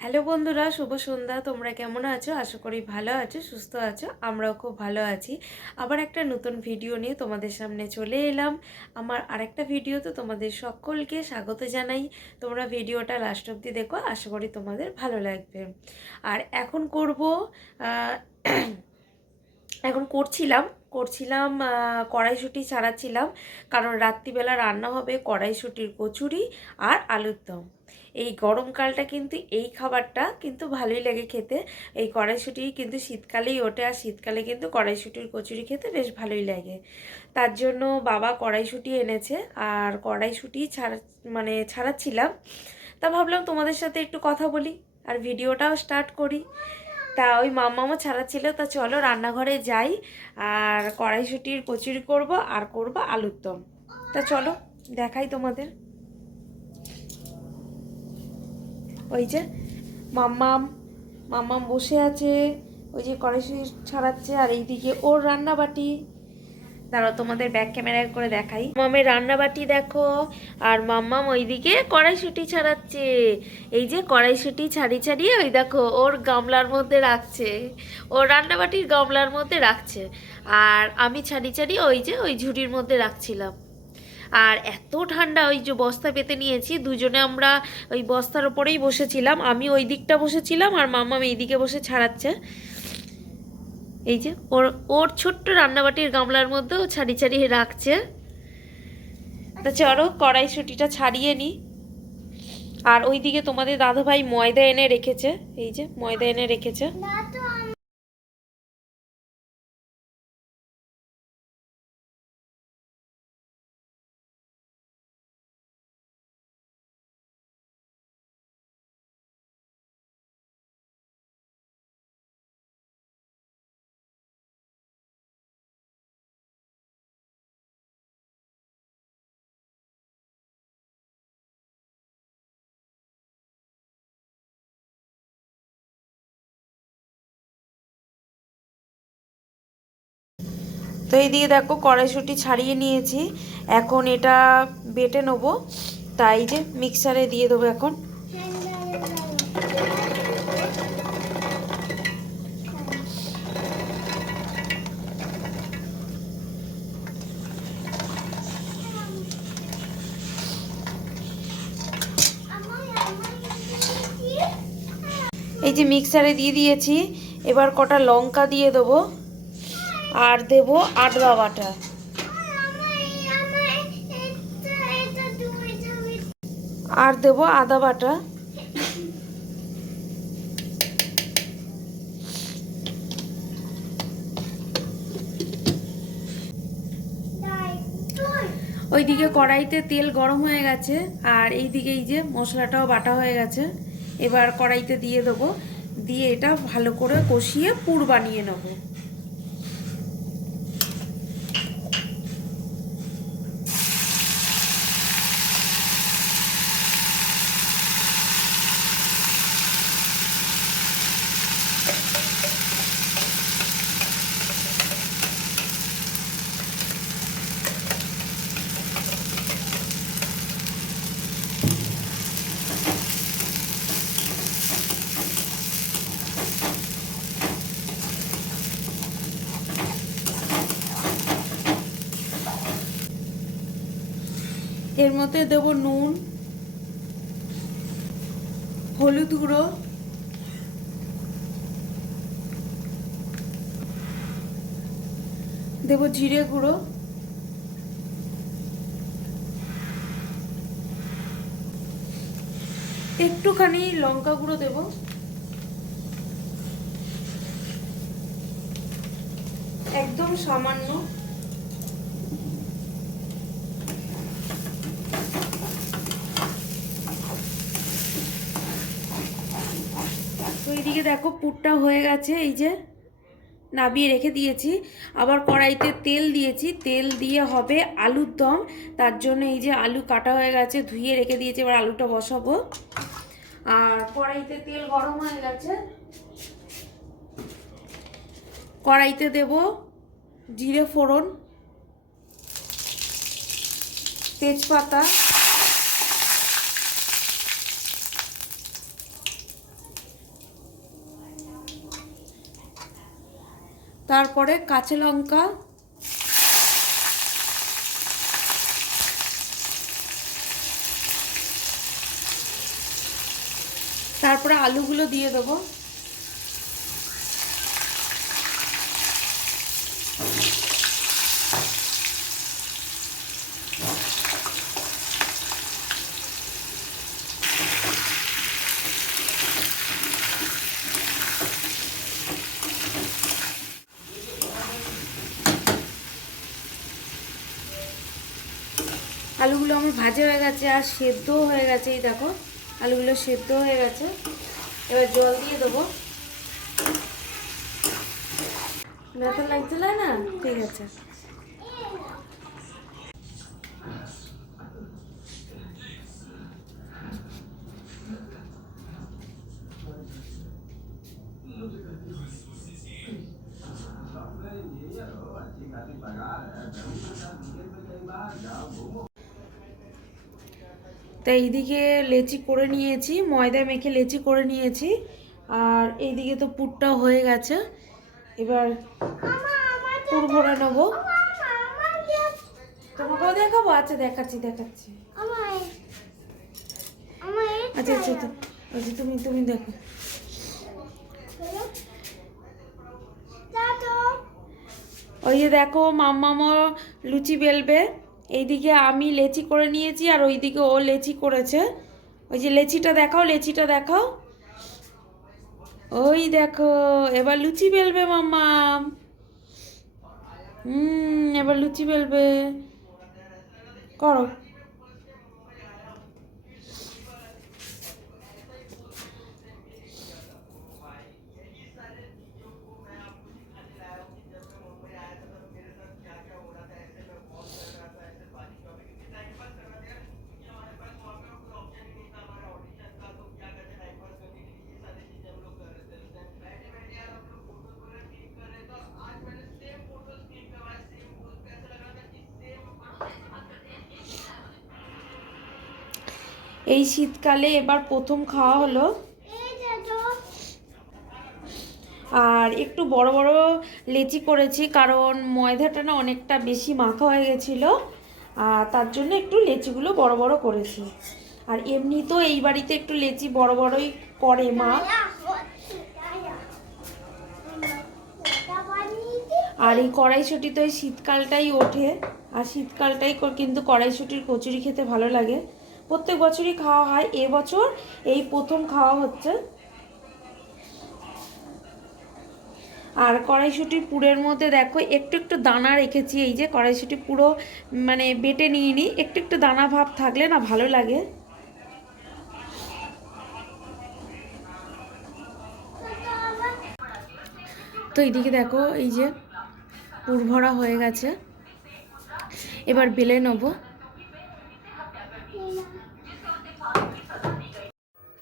Hello বন্ধুরা, শুভ সন্ধ্যা। তোমরা কেমন আছো? আশা করি ভালো আছো, সুস্থ আছো। আমরাও খুব ভালো আছি। আবার একটা নতুন ভিডিও নিয়ে তোমাদের সামনে চলে এলাম। আমার আরেকটা ভিডিওতে তোমাদের সকলকে স্বাগত জানাই। তোমরা ভিডিওটা লাস্ট অবধি দেখো, আশা করি তোমাদের ভালো লাগবে। আর এখন করব এখন করছিলাম করছিলাম কড়াইশুঁটি ছাড়াচ্ছিলাম। কারণ রাত্রিবেলা রান্না হবে কড়াইশুঁটির কচুরি আর আলুর দম। এই গরমকালটা কিন্তু এই খাবারটা কিন্তু ভালোই লাগে খেতে। এই কড়াইশুঁটি কিন্তু শীতকালেই ওঠে আর শীতকালে কিন্তু কড়াইশুঁটির কচুরি খেতে বেশ ভালোই লাগে। তার জন্য বাবা কড়াইশুঁটি এনেছে আর কড়াইশুঁটি ছাড়া মানে ছাড়াচ্ছিলাম। তা ভাবলাম তোমাদের সাথে একটু কথা বলি আর ভিডিওটাও স্টার্ট করি। তা ওই মামামা ছিল, তা চলো রান্নাঘরে যাই। আর কড়াইশুটির কচুরি করব আর করব আলুর দম। তা চলো, দেখাই তোমাদের। ওই যে মাম্মাম মাম্মাম বসে আছে, ওই যে কড়াইশুটি ছাড়াচ্ছে, আর এইদিকে ওর রান্নাবাটি। দাঁড়াও, তোমাদের ব্যাক ক্যামেরায় করে দেখাই। মামের রান্নাবাটি দেখো, আর মাম্মাম ওইদিকে কড়াইশুঁটি ছাড়াচ্ছে। এই যে কড়াইশুঁটি ছাড়ি ছাড়িয়ে ওই দেখো, ওর গামলার মধ্যে রাখছে। ওর রান্নাবাটির গামলার মধ্যে রাখছে। আর আমি ছাড়ি ছাড়িয়ে ওই যে ওই ঝুড়ির মধ্যে রাখছিলাম। আর এত ঠান্ডা ওই যে বস্তা পেতে নিয়েছি, দুজনে আমরা ওই বস্তার ওপরেই বসেছিলাম। আমি ওই দিকটা বসেছিলাম আর মাম্মাম এই দিকে বসে ছাড়াচ্ছে। এই যে, ওর ওর ছোট্ট রান্নাবাটির গামলার মধ্যেও ছাড়ি ছাড়িয়ে রাখছে। তা চলো, কড়াইশুটিটা ছাড়িয়ে নিই আর ওইদিকে তোমাদের দাদুভাই ময়দা এনে রেখেছে। এই যে, ময়দা এনে রেখেছে। তো এইদিকে দেখো কড়াইশুঁটি ছাড়িয়ে নিয়েছি। এখন এটা বেটে নেব। তাই যে মিক্সারে দিয়ে দেবো এখন। এই যে মিক্সারে দিয়ে দিয়েছি। এবার কটা লঙ্কা দিয়ে দেবো। আর দেবো আদা বাটা আর দেবো আদা বাটা। ওইদিকে কড়াইতে তেল গরম হয়ে গেছে, আর এইদিকে এই যে মশলাটাও বাটা হয়ে গেছে। এবার কড়াইতে দিয়ে দেবো। দিয়ে এটা ভালো করে কষিয়ে পুর বানিয়ে নেব। এর মধ্যে দেব নুন হলুদ গুঁড়ো দেব জিরে গুঁড়ো। একটুখানি লঙ্কা গুঁড়ো দেব। একদম সামান্য। তো এইদিকে দেখো পুরটা হয়ে গেছে, এই যে। নাবিয়ে রেখে দিয়েছি। আবার কড়াইতে তেল দিয়েছি। তেল দিয়ে হবে আলুর দম। তার জন্য এই যে আলু কাটা হয়ে গেছে, ধুয়ে রেখে দিয়েছি। এবার আলুটা বসাবো। আর কড়াইতে তেল গরম হয়ে গেছে। কড়াইতে দেব জিরে ফোড়ন, তেজপাতা তারপরে কাঁচা লঙ্কা তারপরে আলুগুলো দিয়ে দেবো। আলুগুলো আমার ভাজা হয়ে গেছে আর সেদ্ধও হয়ে গেছে, এই দেখো। আলুগুলো সেদ্ধ হয়ে গেছে। এবার জল দিয়ে দেবো। ব্যথা লাগছিল না? ঠিক আছে। তা এইদিকে লেচি করে নিয়েছি, ময়দা মেখে লেচি করে নিয়েছি, আর এইদিকে তো পুরটাও হয়ে গেছে। এবার পুর ভরে নেব। তোমাকেও দেখাবো? আচ্ছা দেখাচ্ছি দেখাচ্ছি। আচ্ছা আচ্ছা তো আচ্ছা তুমি তুমি দেখো। ওই যে দেখো মাম্মামো লুচি বেলবে। এইদিকে আমি লেচি করে নিয়েছি আর ওইদিকে ও লেচি করেছে। ওই যে লেচিটা দেখাও লেচিটা দেখাও। ওই দেখো, এবার লুচি বেলবে মাম্মাম হুম, এবার লুচি বেলবে। করো। এই শীতকালে এবার প্রথম খাওয়া হলো। আর একটু বড় বড় লেচি করেছি, কারণ ময়দাটা না অনেকটা বেশি মাখা হয়ে গেছিল। আর তার জন্য একটু লেচিগুলো বড় বড় করেছি। আর এমনি তো এই বাড়িতে একটু লেচি বড় বড়ই করে মা। আর এই কড়াইশুটি তো এই শীতকালটাই ওঠে। আর শীতকালটাই কিন্তু কড়াইশুটির কচুরি খেতে ভালো লাগে। প্রত্যেক বছরই খাওয়া হয়। এবছর এই প্রথম খাওয়া হচ্ছে। আর কড়াইশুটির পুরের মধ্যে দেখো, একটু একটু দানা রেখেছি। এই যে কড়াইশুটি পুরো মানে বেটে নিয়ে নিই একটু একটু দানা ভাব থাকলে না ভালো লাগে। তো এইদিকে দেখো, এই যে পুর ভরা হয়ে গেছে। এবার বেলে নেব।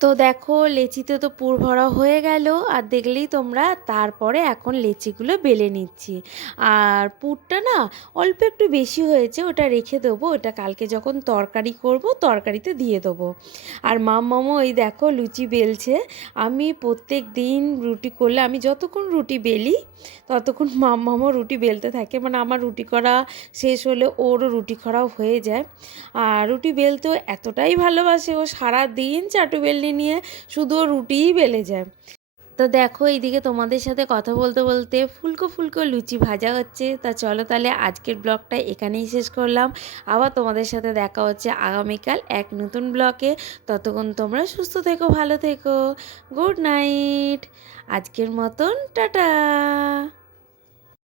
তো দেখো, লেচিতে তো পুর ভরা হয়ে গেল। আর দেখলেই তোমরা তারপরে এখন লেচিগুলো বেলে নিচ্ছি। আর পুরটা না অল্প একটু বেশি হয়েছে, ওটা রেখে দেবো। ওটা কালকে যখন তরকারি করব, তরকারিতে দিয়ে দেবো। আর মামো এই দেখো লুচি বেলছে। আমি প্রত্যেক দিন রুটি করলে, আমি যতক্ষণ রুটি বেলি, ততক্ষণ মামো রুটি বেলতে থাকে। মানে আমার রুটি করা শেষ হলে ওরও রুটি করাও হয়ে যায়। আর রুটি বেলতেও এতটাই ভালোবাসে ও সারা দিন চাটু বেলনি নিয়ে শুধু রুটিই বেলে যায়। তো দেখো এইদিকে তোমাদের সাথে কথা বলতে বলতে ফুলকো ফুলকো লুচি ভাজা হচ্ছে। তা চলো তাহলে আজকের ব্লগটা এখানেই শেষ করলাম। আবার তোমাদের সাথে দেখা হচ্ছে আগামীকাল এক নতুন ব্লগে। ততক্ষণ তোমরা সুস্থ থেকো, ভালো থেকো। Good night. আজকের মতন, টাটা।